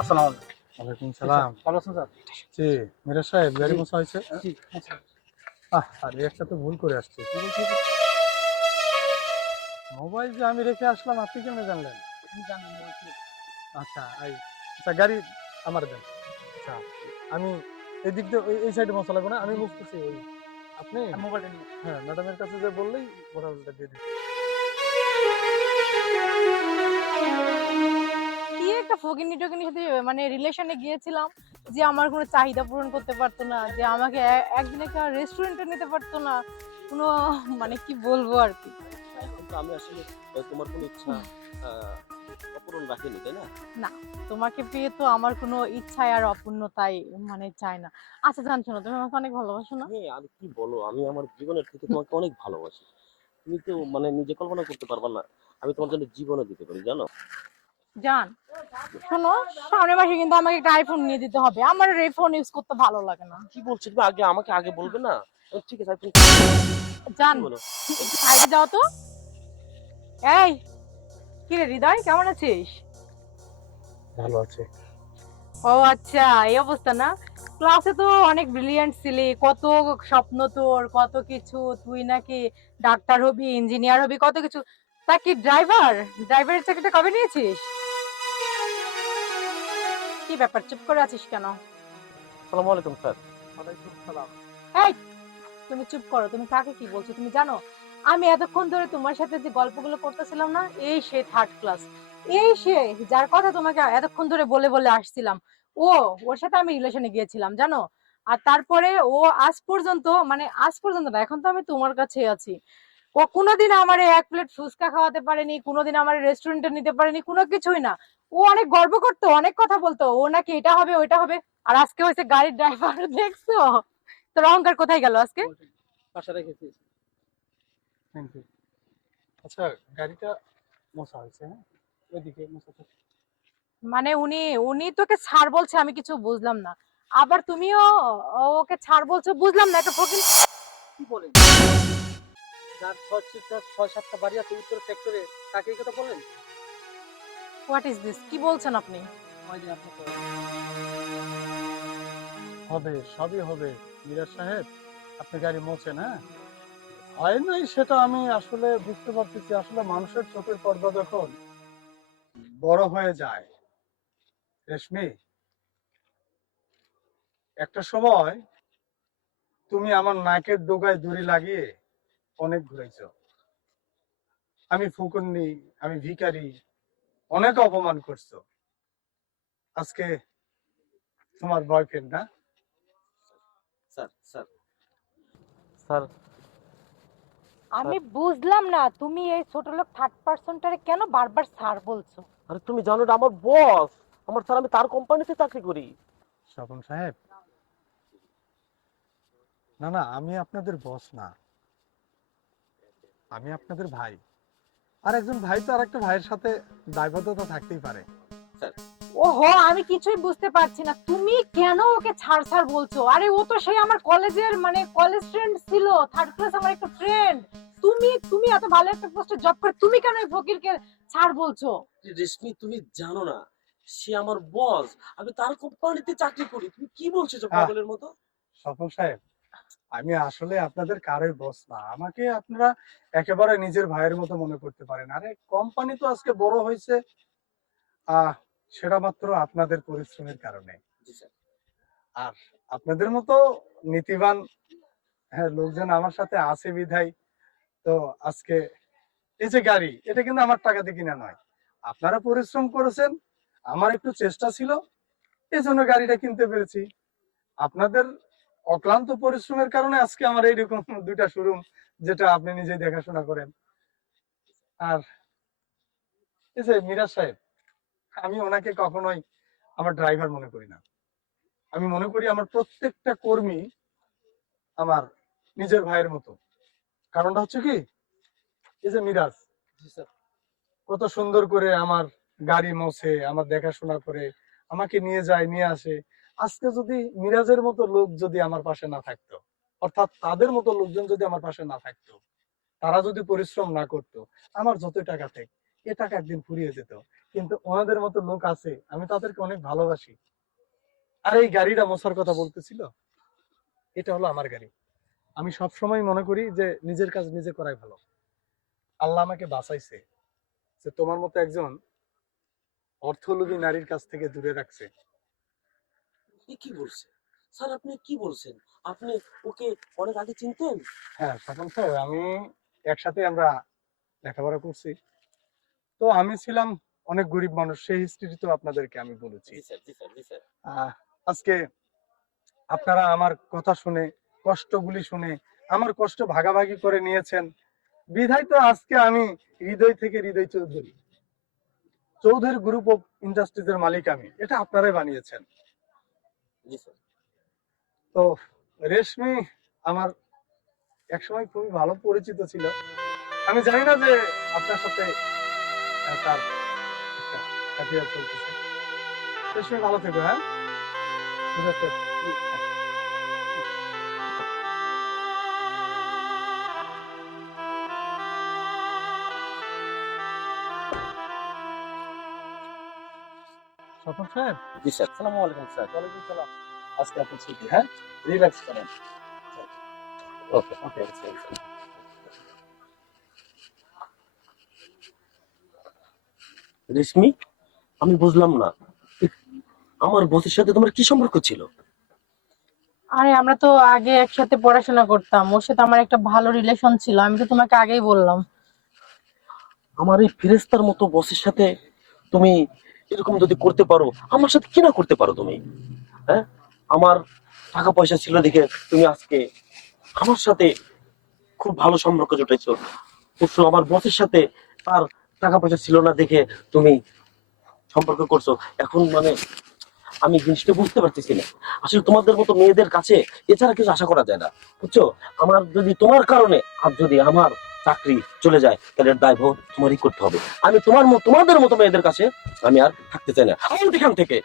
আসসালামু আলাইকুম। ওয়ালাইকুম সালাম। ভালো আছেন স্যার? জি মিরাজ সাহেব গাড়ি মোছা হয়েছে? আচ্ছা আহ আরে একটা তো ভুল করে আসছে। মোবাইল যে আমি রেখে আসলাম আপনি কেমনে জানলেন? আচ্ছা আচ্ছা গাড়ি আমার দেন। আচ্ছা আমি এই দিক দিয়ে এই সাইডে মশলা লাগবে না আমি বুঝতেছি ওই। আপনি? মোবাইলটা নিয়ে হ্যাঁ ম্যাডামের কাছে যে বললেই মোটামুটি দিয়ে দিন একটা ফকিনি টকিনির সাথে মানে রিলেশনে গিয়েছিলাম যে আমার কোনো চাহিদা পূরণ করতে পারতো না যে আমাকে একদিন একটা রেস্টুরেন্টে নিতে পারতো না কোনো মানে কি বলব আর কি। আমি আসলে তোমার কোনো ইচ্ছা অপূরণ রাখিনি তাই না? তোমাকে পেয়ে তো আমার কোনো ইচ্ছায় আর অপূর্ণতাই মানে চাই না। আচ্ছা জানছো না তুমি আমাকে অনেক ভালোবাসো না? হ্যাঁ আর কি বলো আমি আমার জীবনের থেকে তোমাকে অনেক ভালোবাসি। তুমি তো মানে নিজে কল্পনা করতে পারবা না আমি তোমার জন্য জীবনও দিতে পারি জানো? জান শোনো সামনের মাসে কিন্তু আমাকে একটা আইফোন নিয়ে দিতে হবে। আমার এই ফোন ইউজ করতে ভালো লাগে না। কি বলছো? তুমি আগে আমাকে আগে বলবে না? ও, ঠিক আছে তুমি জান বলো? একটু সাইডে যাও তো। এই কি রে হৃদয় কেমন আছিস? ভালো আছে। ও আচ্ছা এই অবস্থা না? ক্লাসে তো অনেক ব্রিলিয়ান্ট ছিলি। কত স্বপ্ন তোর কত কিছু। তুই নাকি ডাক্তার হবি ইঞ্জিনিয়ার হবি কত কিছু। তা কি ড্রাইভার ড্রাইভারের চাকরিটা কবে নিয়েছিস? কি ব্যাপার? চুপ করে আছিস কেন? আসসালামু আলাইকুম স্যার। ওয়ালাইকুম সালাম। এই তুমি চুপ করো। তুমি কাকে কি বলছো? তুমি জানো আমি এতক্ষণ ধরে তোমার সাথে যে গল্পগুলো করতেছিলাম না এই সে থার্ড ক্লাস এই সে যার কথা তোমাকে এতক্ষণ ধরে বলে বলে আসছিলাম ও ওর সাথে আমি রিলেশনে গিয়েছিলাম জানো? আর তারপরে ও আজ পর্যন্ত মানে আজ পর্যন্ত না এখন তো আমি তোমার কাছে আছি। ও কোনোদিন আমার এক প্লেট ফুচকা খাওয়াতে পারেনি কোনোদিন আমার রেস্টুরেন্টে নিতে পারেনি কোনো কিছুই না। ও অনেক গর্ব করতো অনেক কথা বলতো ও নাকি এটা হবে ওইটা হবে আর আজকে হয়েছে গাড়ির ড্রাইভার দেখছ? তোর অহংকার কোথায় গেল আজকে? বাসা রেখেছি। থ্যাংক ইউ আচ্ছা গাড়িটা মোছা হয়েছে হ্যাঁ? ওইদিকে থাকবে। মানে উনি উনি তোকে ছাড় বলছে আমি কিছু বুঝলাম না। আবার তুমিও ওকে ছাড় বলছো বুঝলাম না একটা ফকির কি বলেন? যার ছয় সাতটা ছয় সাতটা বাড়ি আছে উত্তর সেক্টরে তাকে এই কথা বলেন হোয়াট ইজ দিস কি বলছেন আপনি? ওই যে আপনি তো হবে সবই হবে মিরাজ সাহেব আপনি গাড়ি মোছেন হ্যাঁ? হয় নাই সেটা আমি আসলে বুঝতে পারতেছি আসলে মানুষের চোখের পর্দা যখন বড় হয়ে যায় রেশমি একটা সময় তুমি আমার নাকের ডোগায় দড়ি লাগিয়ে অনেক ঘুরেছ আমি ফুকুন্নি আমি ভিখারি অনেক অপমান করছ। আজকে তোমার বয়ফ্রেন্ড না? Sir sir. স্যার। আমি বুঝলাম না তুমি এই ছোট লোক থার্ড পার্সনটারে কেন বারবার স্যার বলছো? আরে তুমি জানো না আমার বস আমার স্যার আমি তার কোম্পানিতে চাকরি করি। স্বপন সাহেব? না না আমি আপনাদের বস না। আমি আপনাদের ভাই। আর একজন ভাই তো আর একটা ভাইয়ের সাথে দায়বদ্ধতা থাকতেই পারে। ওহো আমি কিছুই বুঝতে পারছি না। তুমি কেন ওকে ছাড় ছাড় বলছো? আরে ও তো সেই আমার কলেজের মানে কলেজ ফ্রেন্ড ছিল থার্ড ক্লাস আমার একটা ফ্রেন্ড তুমি তুমি এত ভালো একটা পোস্টে জব করে তুমি কেন এই ফকিরকে ছাড় বলছো? রেশমি তুমি জানো না সে আমার বস আমি তার কোম্পানিতে চাকরি করি। তুমি কি বলছো পাগলের মতো? স্বপন সাহেব আমি আসলে আপনাদের কারোই বস না। আমাকে আপনারা একেবারে নিজের ভাইয়ের মতো মনে করতে পারেন। আরে কোম্পানি তো আজকে বড় হয়েছে। আহ সেটা মাত্র আপনাদের পরিশ্রমের কারণে। আর আপনাদের মতো নীতিবান হ্যাঁ লোকজন আমার সাথে আছে বিধায়। তো আজকে এই যে গাড়ি এটা কিন্তু আমার টাকা দিয়ে কিনা নয়। আপনারা পরিশ্রম করেছেন আমার একটু চেষ্টা ছিল এই জন্য গাড়িটা কিনতে পেরেছি। আপনাদের অক্লান্ত পরিশ্রমের কারণে আজকে আমার এইরকম দুইটা শোরুম যেটা আপনি নিজেই দেখাশোনা করেন। আর এই যে মিরাজ সাহেব আমি ওনাকে কখনোই আমার ড্রাইভার মনে করি না। আমি মনে করি আমার প্রত্যেকটা কর্মী আমার নিজের ভাইয়ের মতো। কারণটা হচ্ছে কি? এই যে মিরাজ কত সুন্দর করে আমার গাড়ি মোছে আমার দেখাশোনা করে আমাকে নিয়ে যায় নিয়ে আসে। আজকে যদি মিরাজের মতো লোক যদি আমার পাশে না থাকতো, অর্থাৎ তাদের মতো লোকজন যদি আমার পাশে না থাকতো, তারা যদি পরিশ্রম না করতো, আমার যত টাকা থাক, এ টাকা একদিন ফুরিয়ে যেত। কিন্তু ওনাদের মতো লোক আছে, আমি তাদেরকে অনেক ভালোবাসি। আর এই গাড়িটা মোছার কথা বলতেছিল, এটা হলো আমার গাড়ি। আমি সব সময় মনে করি যে নিজের কাজ নিজে করাই ভালো। আল্লাহ আমাকে বাঁচাইছে যে তোমার মতো একজন অর্থলোভী নারীর কাছ থেকে দূরে রাখছে। এ কি বলছেন স্যার আপনি কি বলছেন? আপনি ওকে অনেক আগে চিনতেন? হ্যাঁ স্বপন স্যার আমি একসাথে আমরা লেখাপড়া করছি। তো আমি ছিলাম অনেক গরিব মানুষ সেই হিস্ট্রি তো আপনাদেরকে আমি বলেছি। আজকে আপনারা আমার কথা শুনে কষ্টগুলি শুনে আমার কষ্ট ভাগাভাগি করে নিয়েছেন। বিধায় তো আজকে আমি হৃদয় থেকে হৃদয় চৌধুরী। চৌধুরী গ্রুপ অফ ইন্ডাস্ট্রিজের মালিক আমি। এটা আপনারাই বানিয়েছেন। জি স্যার। তো রেশমি আমার একসময় খুবই ভালো পরিচিত ছিল। আমি জানি না যে আপনার সাথে তার একটা চলতেছে। রেশমি ভালো থেকো হ্যাঁ? ঠিক আছে সাহেব জি স্যার। আলাইকুম স্যার। ওয়ালাইকুম সালাম। আজকে আপনি ছুটি হ্যাঁ? রিল্যাক্স করেন। ওকে ওকে রেশমি আমি বুঝলাম না। আমার বসের সাথে তোমার কি সম্পর্ক ছিল? আরে আমরা তো আগে একসাথে পড়াশোনা করতাম। ওর সাথে আমার একটা ভালো রিলেশন ছিল। আমি তো তোমাকে আগেই বললাম। আমার এই ফেরেস্তার মতো বসের সাথে তুমি এরকম যদি করতে পারো, আমার সাথে কি না করতে পারো তুমি? হ্যাঁ? আমার টাকা পয়সা ছিল দেখে তুমি আজকে আমার সাথে খুব ভালো সম্পর্ক জুটেছো। অবশ্য আমার বসের সাথে তার টাকা পয়সা ছিল না দেখে তুমি সম্পর্ক করছ। এখন মানে আমি জিনিসটা বুঝতে পারতেছি না। আসলে তোমাদের মতো মেয়েদের কাছে এছাড়া কিছু আশা করা যায় না। বুঝছ? আমার যদি তোমার কারণে, আর যদি আমার চাকরি চলে যায়, তাহলে এর দায়ভার তোমারই করতে হবে। আমি তোমার তোমাদের মতো মেয়েদের কাছে আমি আর থাকতে চাই না। থেকে।